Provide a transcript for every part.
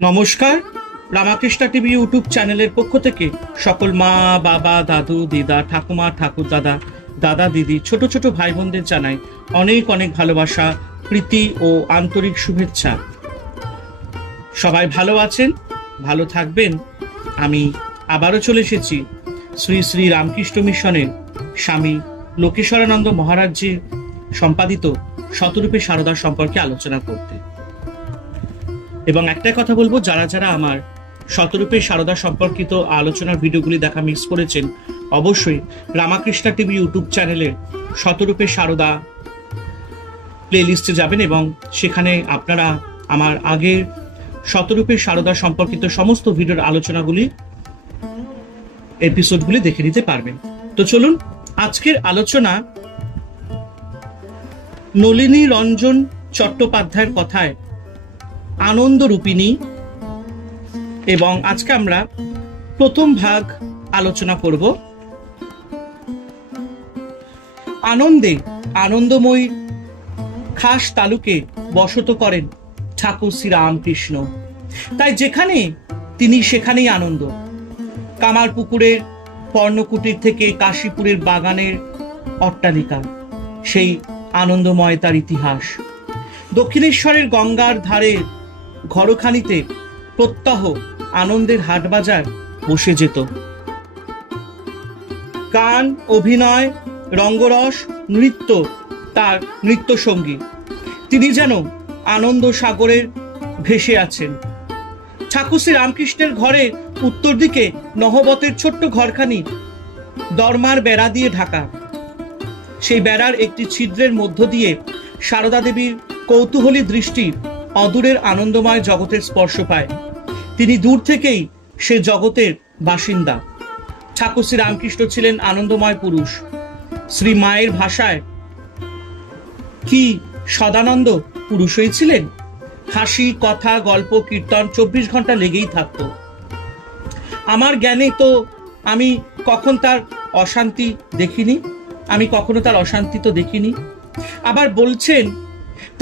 নমস্কার। Ramakrishna TV YouTube চ্যানেলের পক্ষ থেকে সকল মা, বাবা, দাদু, দিদা, ঠাকুমা, ঠাকুর দাদা, দাদা, দিদি, ছোট ছোট ভাই বোনদের জানাই অনেক অনেক ভালোবাসা, প্রীতি ও আন্তরিক শুভেচ্ছা। সবাই ভালো আছেন, ভালো থাকবেন। আমি আবারও চলে এসেছি শ্রী শ্রী রামকৃষ্ণ মিশনের স্বামী লোকেশ্বরানন্দ মহারাজজির সম্পাদিত শতরূপে সারদা সম্পর্কে আলোচনা করতে। এবং একটাই কথা বলবো, যারা যারা আমার শতরূপে সারদা সম্পর্কিত আলোচনার ভিডিওগুলি দেখা মিস করেছেন, অবশ্যই রামাকৃষ্ণা টিভি ইউটিউব চ্যানেলের শতরূপে সারদা প্লে লিস্টে যাবেন এবং সেখানে আপনারা আমার আগের শতরূপে সারদা সম্পর্কিত সমস্ত ভিডিওর আলোচনাগুলি, এপিসোডগুলি দেখে নিতে পারবেন। তো চলুন, আজকের আলোচনা নলিনী রঞ্জন চট্টোপাধ্যায়ের কথায় আনন্দরূপিণী, এবং আজকে আমরা প্রথম ভাগ আলোচনা করব। আনন্দে আনন্দময়ী খাস তালুকে বসত করেন ঠাকুর শ্রী রামকৃষ্ণ। তাই যেখানে তিনি সেখানেই আনন্দ। কামারপুকুরের পর্ণকুটির থেকে কাশীপুরের বাগানের অট্টালিকা, সেই আনন্দময় তার ইতিহাস। দক্ষিণেশ্বরের গঙ্গার ধারে ঘরখানিতে প্রত্যহ আনন্দের হাটবাজার বসে যেত। গান, অভিনয়, রঙ্গরস, নৃত্য তার নৃত্যসঙ্গী। তিনি যেন আনন্দ সাগরের ভেসে আছেন। ঠাকুর শ্রী রামকৃষ্ণের ঘরের উত্তর দিকে নহবতের ছোট্ট ঘরখানি দরমার বেড়া দিয়ে ঢাকা। সেই বেড়ার একটি ছিদ্রের মধ্য দিয়ে সারদা দেবীর কৌতূহলী দৃষ্টি অদূরের আনন্দময় জগতের স্পর্শ পায়। তিনি দূর থেকেই সে জগতের বাসিন্দা। ঠাকুর শ্রী রামকৃষ্ণ ছিলেন আনন্দময় পুরুষ। শ্রী মায়ের ভাষায় কি সদানন্দ পুরুষই ছিলেন। হাসি, কথা, গল্প, কীর্তন 24 ঘন্টা লেগেই থাকত। আমার জ্ঞানে তো আমি কখন তার অশান্তি দেখিনি, আবার বলছেন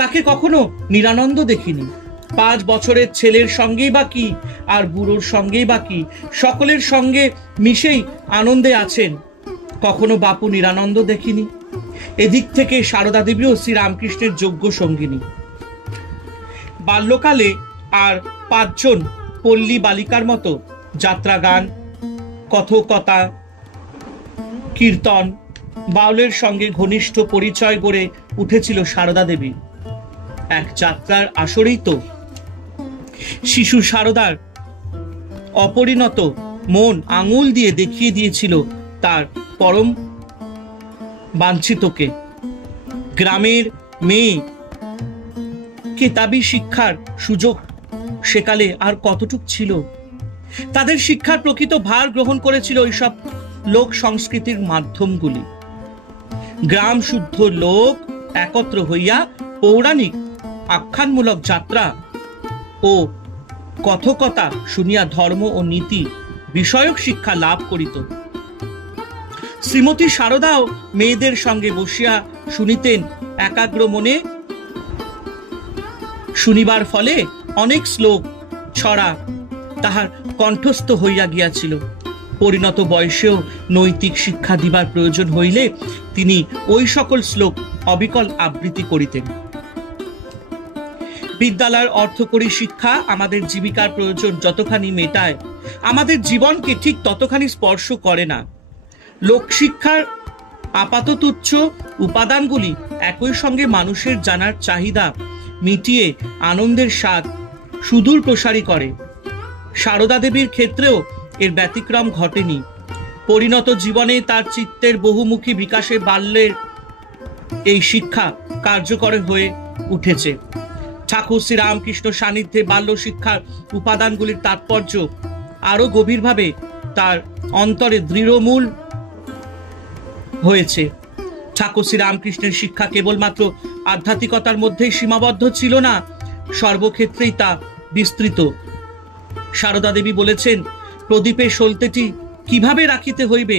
তাকে কখনো নিরানন্দ দেখিনি। 5 বছরের ছেলের সঙ্গেই বা কি, আর বুড়োর সঙ্গেই বা কি, সকলের সঙ্গে মিশেই আনন্দে আছেন। কখনো বাপু নিরানন্দ দেখিনি। এদিক থেকে সারদা দেবীও শ্রীরামকৃষ্ণের যোগ্য সঙ্গিনী। বাল্যকালে আর 5 জন পল্লী বালিকার মতো যাত্রা গান, কথকতা, কীর্তন, বাউলের সঙ্গে ঘনিষ্ঠ পরিচয় গড়ে উঠেছিল সারদা দেবী। এক যাত্রার আসরেই তো শিশু সারদার অপরিণত মন আঙুল দিয়ে দেখিয়ে দিয়েছিল তার পরম বাঞ্ছিতকে। গ্রামের মেয়ে কেতাবি শিক্ষার সুযোগ সেকালে আর কতটুক ছিল। তাদের শিক্ষার প্রকৃত ভার গ্রহণ করেছিল ওইসব লোক সংস্কৃতির মাধ্যমগুলি। গ্রাম শুদ্ধ লোক একত্র হইয়া পৌরাণিক আখ্যানমূলক যাত্রা ও কথকতা শুনিয়া ধর্ম ও নীতি বিষয়ক শিক্ষা লাভ করিত। শ্রীমতী সারদাও মেয়েদের সঙ্গে বসিয়া শুনিতেন একাগ্র মনে। শুনিবার ফলে অনেক শ্লোক ছড়া তাহার কণ্ঠস্থ হইয়া গিয়াছিল। পরিণত বয়সেও নৈতিক শিক্ষা দিবার প্রয়োজন হইলে তিনি ওই সকল শ্লোক অবিকল আবৃত্তি করিতেন। বিদ্যালয়ের অর্থকরী শিক্ষা আমাদের জীবিকার প্রয়োজন যতখানি মেটায়, আমাদের জীবনকে ঠিক ততখানি স্পর্শ করে না। লোকশিক্ষার আপাততুচ্ছ উপাদানগুলি একই সঙ্গে মানুষের জানার চাহিদা মিটিয়ে আনন্দের স্বাদ সুদূর প্রসারী করে। সারদা দেবীর ক্ষেত্রেও এর ব্যতিক্রম ঘটেনি। পরিণত জীবনে তার চিত্তের বহুমুখী বিকাশে বাল্যের এই শিক্ষা কার্যকর হয়ে উঠেছে। ঠাকুর শ্রী রামকৃষ্ণ সান্নিধ্যে বাল্য শিক্ষার উপাদানগুলির তাৎপর্য আরো গভীরভাবে তার অন্তরে দৃঢ়মূল হয়েছে। ঠাকুর শ্রী রামকৃষ্ণের শিক্ষা কেবলমাত্র আধ্যাত্মিকতার মধ্যেই সীমাবদ্ধ ছিল না, সর্বক্ষেত্রেই তা বিস্তৃত। সারদা দেবী বলেছেন, প্রদীপের সলতেটি কিভাবে রাখিতে হইবে,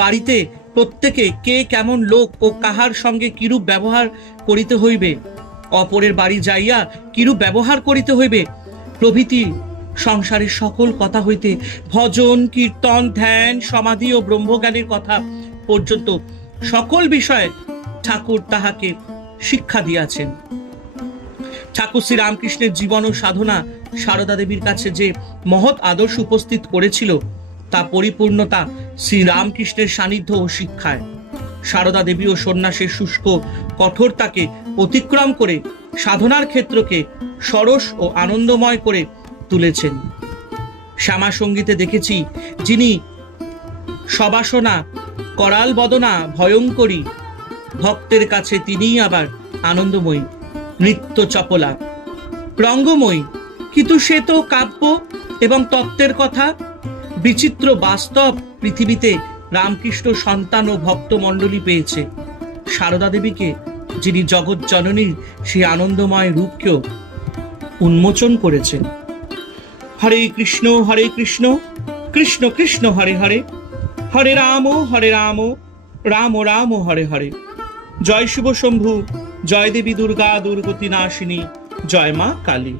বাড়িতে প্রত্যেকে কে কেমন লোক ও কাহার সঙ্গে কিরূপ ব্যবহার করিতে হইবে, অপরের বাড়ি যাইয়া কিরূপ ব্যবহার করিতে হইবে, প্রভৃতি সংসারের সকল কথা হইতে ভজন, কীর্তন, ধ্যান, সমাধি ও ব্রহ্মজ্ঞানের কথা পর্যন্ত সকল বিষয়ে ঠাকুর তাহাকে শিক্ষা দিয়াছেন। ঠাকুর শ্রী রামকৃষ্ণের জীবন ও সাধনা সারদা দেবীর কাছে যে মহৎ আদর্শ উপস্থিত করেছিল, তা পরিপূর্ণতা শ্রী রামকৃষ্ণের সান্নিধ্য ও শিক্ষায়। সারদা দেবী ও সন্ন্যাসের শুষ্ক কঠোরতাকে অতিক্রম করে সাধনার ক্ষেত্রকে সরস ও আনন্দময় করে তুলেছেন। শ্যামা সঙ্গীতে দেখেছি, যিনি সবাসনা করাল বদনা ভয়ঙ্করী, ভক্তের কাছে তিনিই আবার আনন্দময়ী, নৃত্য চপলা, রঙ্গময়ী। কিন্তু সে তো কাব্য এবং তত্ত্বের কথা। বিচিত্র বাস্তব পৃথিবীতে রামকৃষ্ণ সন্তান ও ভক্ত মণ্ডলী পেয়েছে। সারদা দেবীকে, যিনি জগৎ জননীর সেই আনন্দময় রূপকেও উন্মোচন করেছেন। হরে কৃষ্ণ কৃষ্ণ কৃষ্ণ হরে হরে, হরে রাম রাম রাম হরে হরে। জয় শিব শম্ভু, জয় দেবী দুর্গা দুর্গতি নাশিনী, জয় মা কালী।